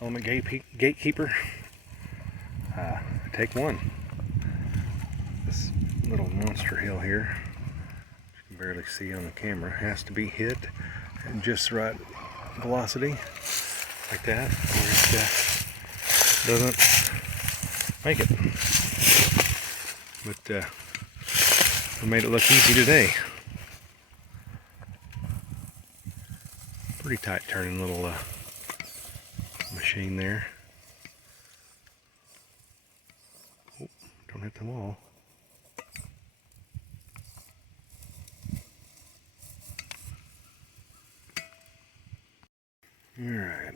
element gatekeeper. Take one. This little monster hill here, you can barely see on the camera, has to be hit at just right velocity, like that, or it doesn't make it. But we made it look easy today. Pretty tight turning little machine there. Oh, don't hit the wall. All right.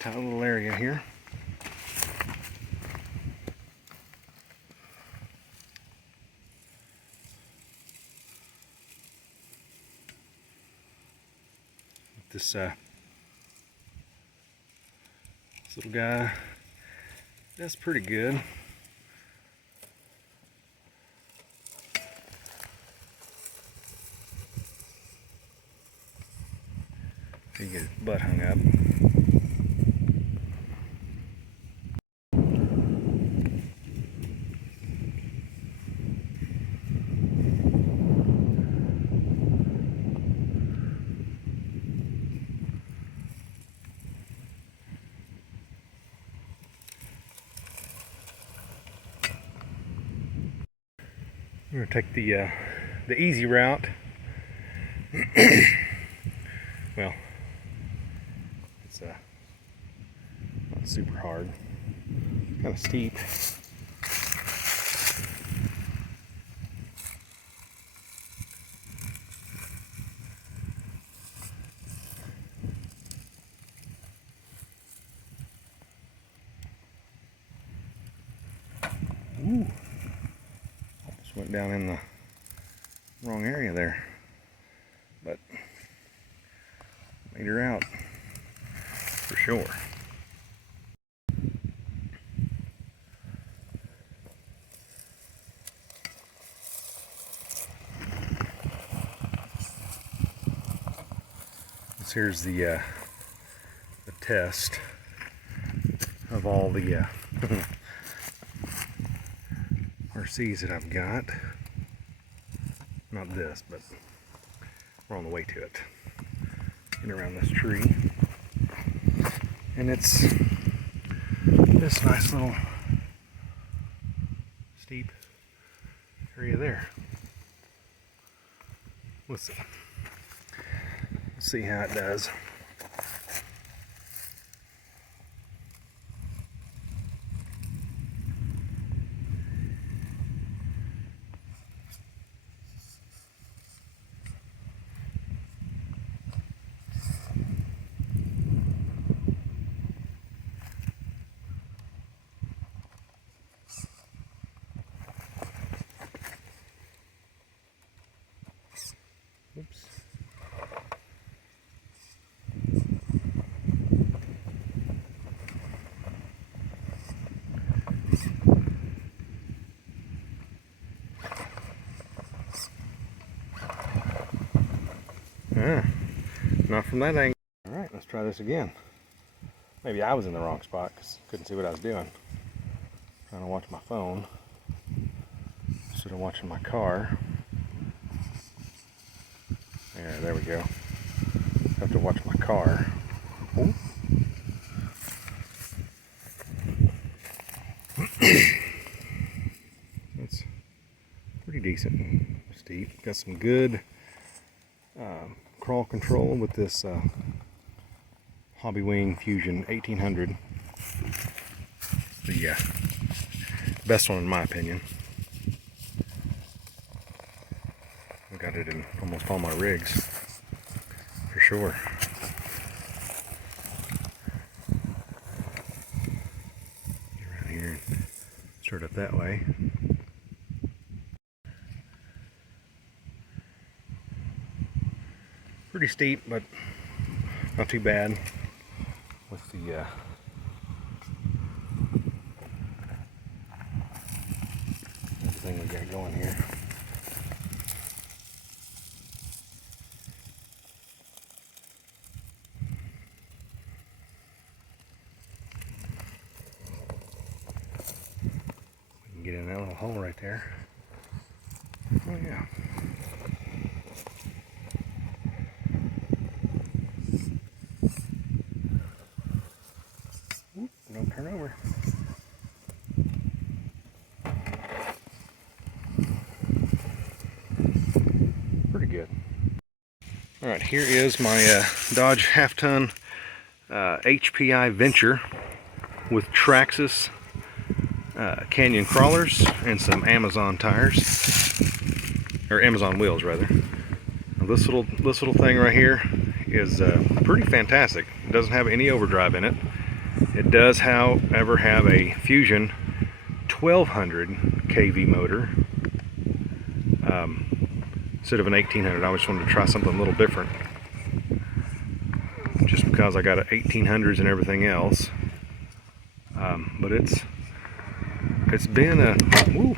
Tight little area here. This little guy, that's pretty good. He get his butt hung up. We're gonna take the easy route. Well, it's not super hard, kind of steep. Ooh. Almost went down in the wrong area there, but made her out for sure. This here's the test of all the RCs that I've got. Not this, but we're on the way to it. Get around this tree. And it's this nice little steep area there. Let's see. Let's see how it does. Oops. Not from that angle. All right, let's try this again. Maybe I was in the wrong spot because I couldn't see what I was doing. Trying to watch my phone instead of watching my car. Yeah, there we go. Have to watch my car. Oh. It's pretty decent and steep. Got some good crawl control with this Hobbywing Fusion 1800. The best one in my opinion. I got it in almost all my rigs, for sure. Get around here and start up that way. Pretty steep, but not too bad with the everything we got going here. get in that little hole right there. Oh yeah. Oop, don't turn over. Pretty good. All right, here is my Dodge half-ton HPI Venture with Traxxas Canyon crawlers and some Amazon tires, or Amazon wheels rather. Now this little thing right here is pretty fantastic. It doesn't have any overdrive in it. It does, however, have a Fusion 1200 kV motor instead of an 1800. I just wanted to try something a little different, just because I got 1800s and everything else. But it's been a woo.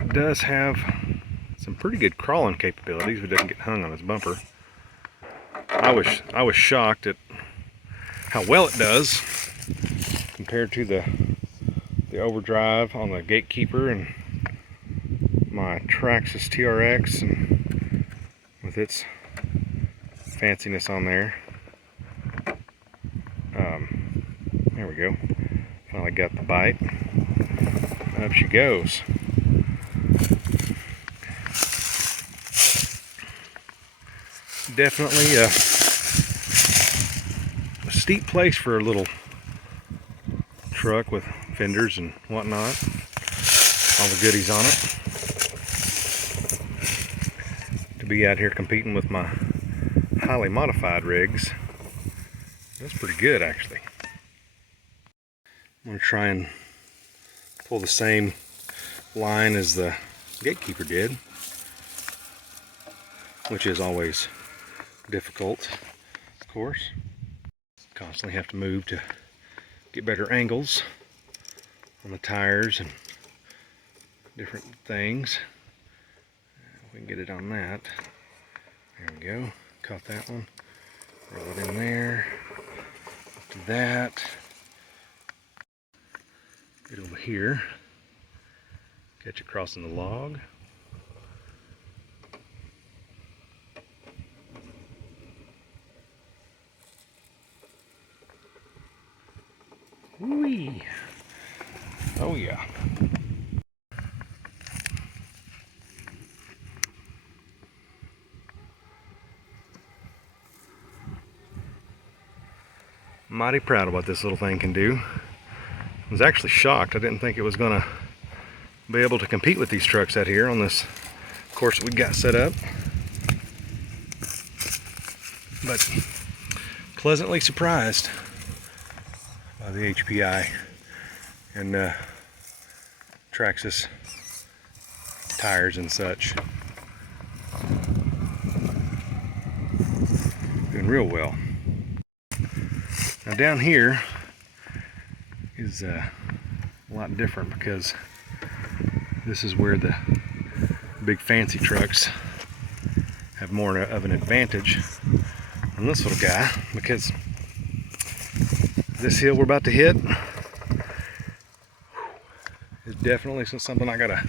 It does have some pretty good crawling capabilities if it doesn't get hung on its bumper. I was shocked at how well it does compared to the overdrive on the Gatekeeper and my Traxxas TRX, and with its fanciness on there. There we go. Finally got the bite. Up she goes. Definitely a steep place for a little truck with fenders and whatnot. All the goodies on it. To be out here competing with my highly modified rigs, that's pretty good actually. I'm going to try and pull the same line as the Gatekeeper did, which is always difficult, of course. Constantly have to move to get better angles on the tires and different things. If we can get it on that. There we go. Caught that one. Roll it in there. Up to that. Get over here. Catch it crossing the log. Whee! Oh yeah. Mighty proud of what this little thing can do. I was actually shocked. I didn't think it was gonna be able to compete with these trucks out here on this course that we got set up. But pleasantly surprised by the HPI and Traxxas tires and such. Doing real well. Now down here is a lot different because this is where the big fancy trucks have more of an advantage on this little guy, because this hill we're about to hit is definitely something I gotta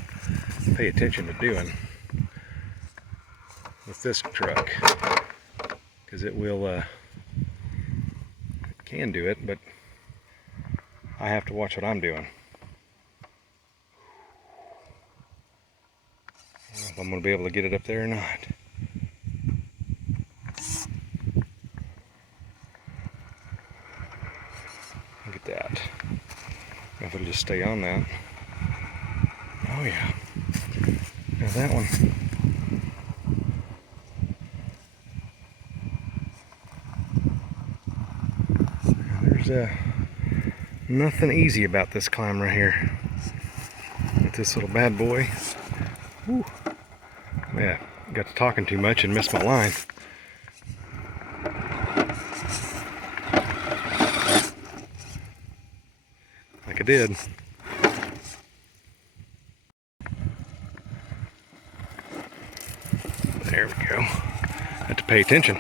pay attention to doing with this truck, because it will it can do it, but I have to watch what I'm doing. I don't know if I'm going to be able to get it up there or not. Look at that. If it'll just stay on that. Oh yeah. Now that one. Now there's nothing easy about this climb right here. With this little bad boy. Whew. Yeah, got to talking too much and missed my line. Like I did. There we go. Have to pay attention.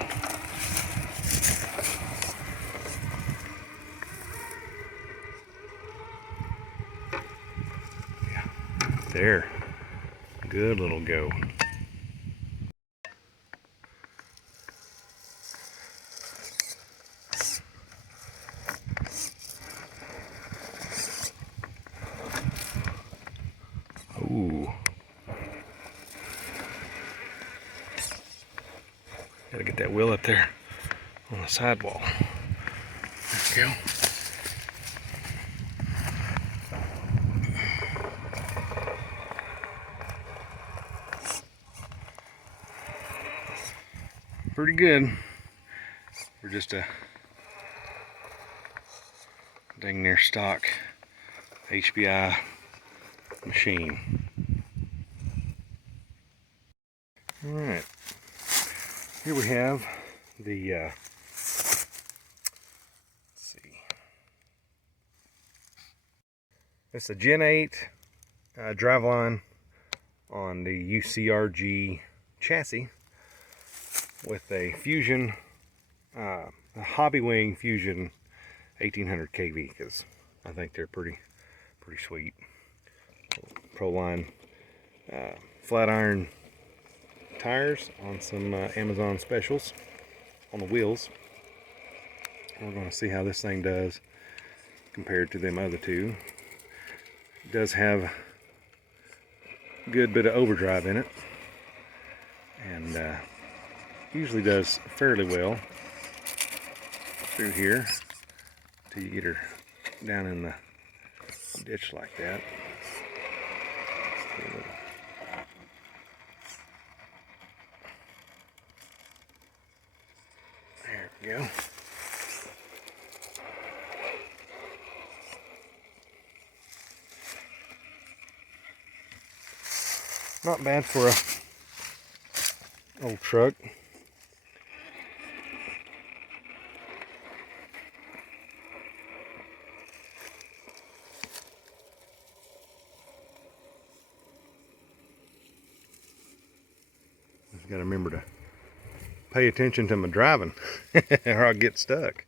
there. Good little go. Ooh. Gotta get that wheel up there on the sidewall. There we go. Pretty good for just a dang near stock HPI machine. All right, here we have the let's see, it's a Gen 8 driveline on the UCRG chassis with a Fusion, a Hobbywing Fusion 1800 kV, because I think they're pretty sweet. Proline flat iron tires on some Amazon specials on the wheels. We're going to see how this thing does compared to them other two. It does have a good bit of overdrive in it, and usually does fairly well through here till you get her down in the ditch like that. There we go. Not bad for a old truck. I've got to remember to pay attention to my driving or I'll get stuck.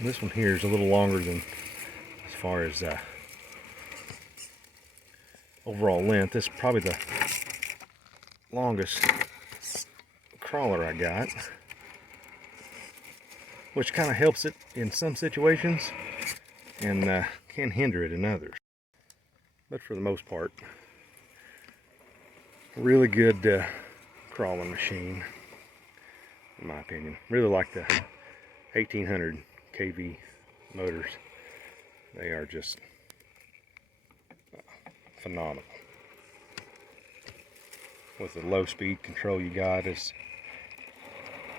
This one here is a little longer than, as far as overall length. This is probably the longest crawler I got, which kind of helps it in some situations and can hinder it in others. But for the most part, really good crawling machine, in my opinion. Really like the 1800 kV motors. They are just phenomenal. With the low speed control you got, is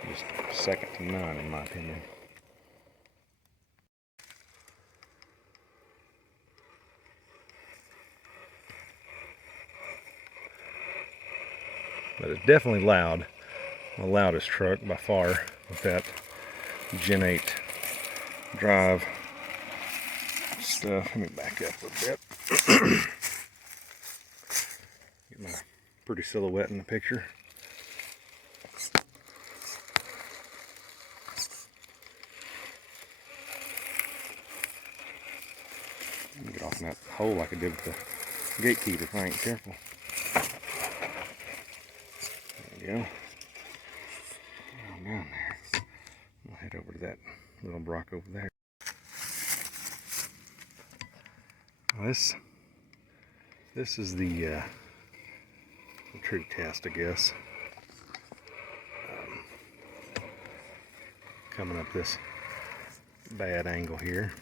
just second to none, in my opinion. But it's definitely loud. The loudest truck by far with that Gen 8 drive stuff. Let me back up a bit. Get my pretty silhouette in the picture. Get off in that hole like I did with the gatekeeper if I ain't careful. There we go. Down there. I'll head over to that little rock over there. This is the true test, I guess. Coming up this bad angle here.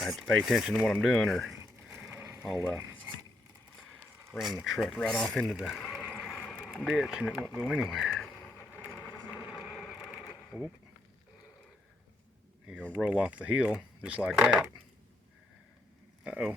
I have to pay attention to what I'm doing, or I'll run the truck right off into the ditch and it won't go anywhere. Oop. You'll roll off the hill just like that. Uh-oh.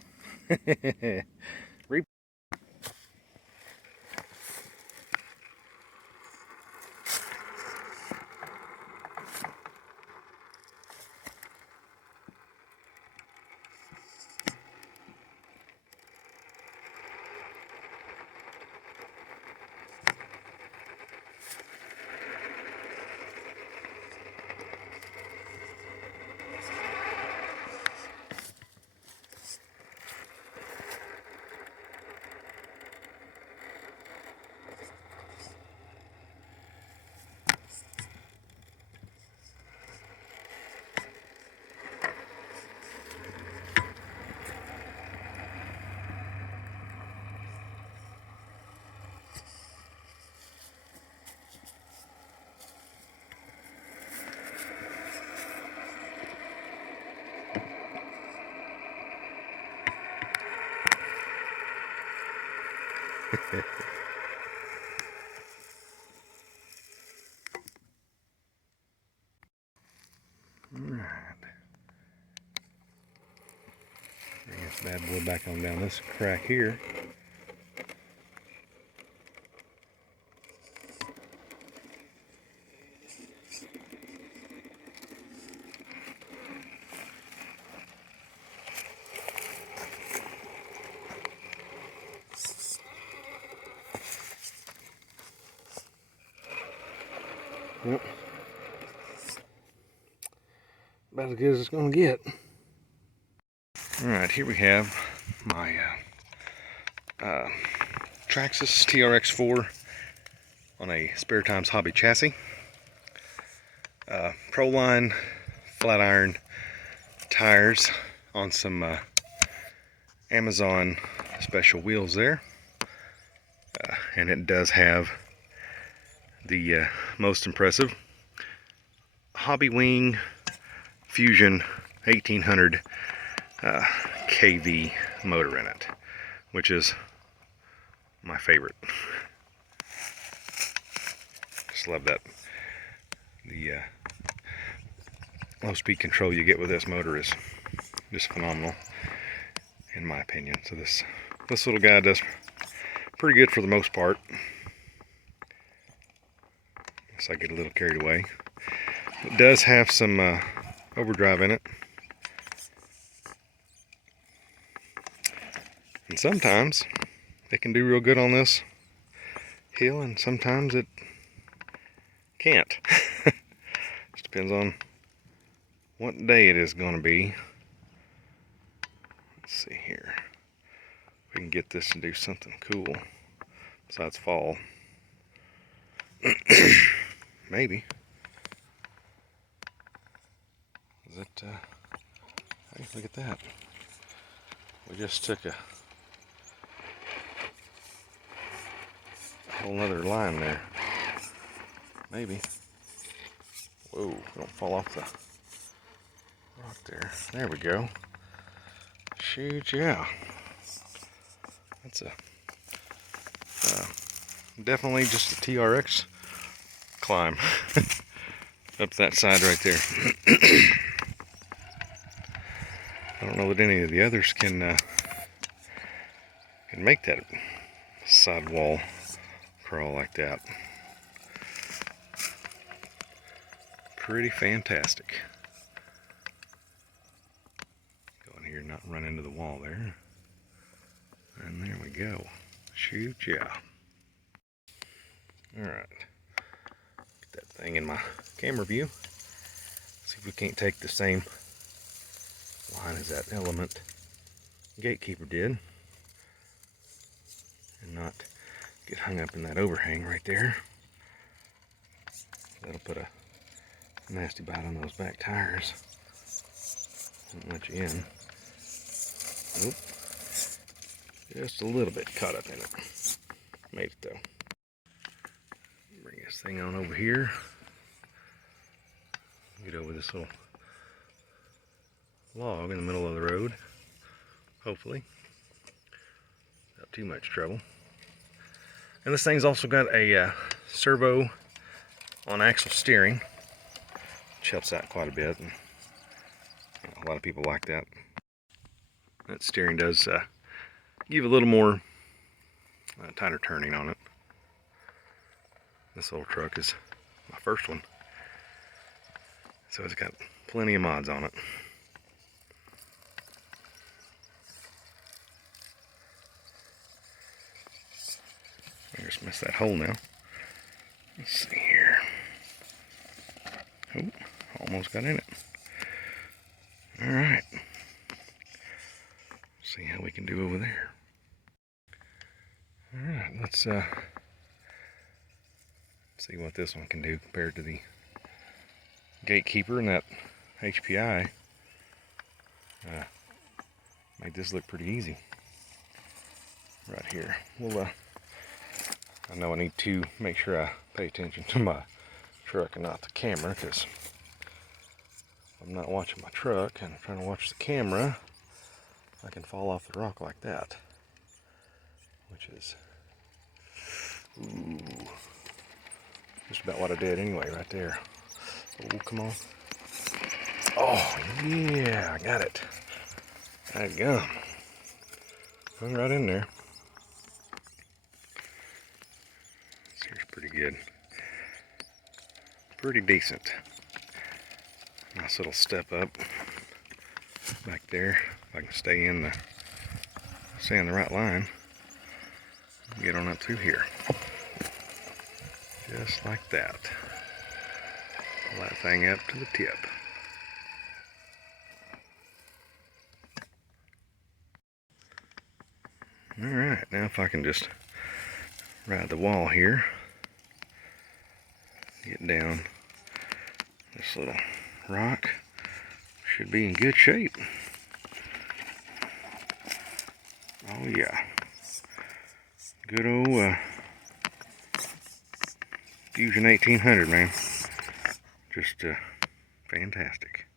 Alright. Bring this bad boy back on down this crack here. Yep. About as good as it's going to get. Alright, here we have my Traxxas TRX4 on a Spare Times Hobby chassis. Proline flat iron tires on some Amazon special wheels there. And it does have the most impressive Hobby Wing Fusion 1800 kV motor in it, which is my favorite. Just love that. The low speed control you get with this motor is just phenomenal, in my opinion. So this little guy does pretty good for the most part. Guess I get a little carried away. It does have some overdrive in it, and sometimes it can do real good on this hill, and sometimes it can't. Just depends on what day it is going to be. Let's see here. We can get this and do something cool besides fall. Maybe. Is it, hey, look at that. We just took a whole nother line there. Maybe. Whoa, don't fall off the rock there. There we go. Shoot, yeah. That's a definitely just a TRX climb up that side right there. I don't know that any of the others can make that sidewall crawl like that. Pretty fantastic. Go in here and not run into the wall there. And there we go. Shoot, yeah. Alright. Get that thing in my camera view. See if we can't take the same line as that Element gatekeeper did. And not get hung up in that overhang right there. That'll put a nasty bite on those back tires. Won't let you in. Nope. Just a little bit caught up in it. Made it though. Bring this thing on over here. Get over this little log in the middle of the road. Hopefully. Without too much trouble. And this thing's also got a servo on axle steering, which helps out quite a bit. And a lot of people like that. That steering does give a little more tighter turning on it. This old truck is my first one, so it's got plenty of mods on it. I just missed that hole now. Let's see here. Oh, almost got in it. Alright. See how we can do over there. Alright, let's see what this one can do compared to the gatekeeper and that HPI. Made this look pretty easy. Right here. Well, I know I need to make sure I pay attention to my truck and not the camera, because I'm not watching my truck and I'm trying to watch the camera. I can fall off the rock like that, which is Ooh. Just about what I did anyway, right there. Oh, come on. Oh, yeah, I got it. There you go. Hung right in there. This here's pretty good. Pretty decent. Nice little step up back there. If I can stay in the right line. Get on up through here. Just like that. Pull that thing up to the tip. Alright, now if I can just ride the wall here, get down this little rock, should be in good shape. Oh yeah. Good old Fusion 1800, man. Just fantastic.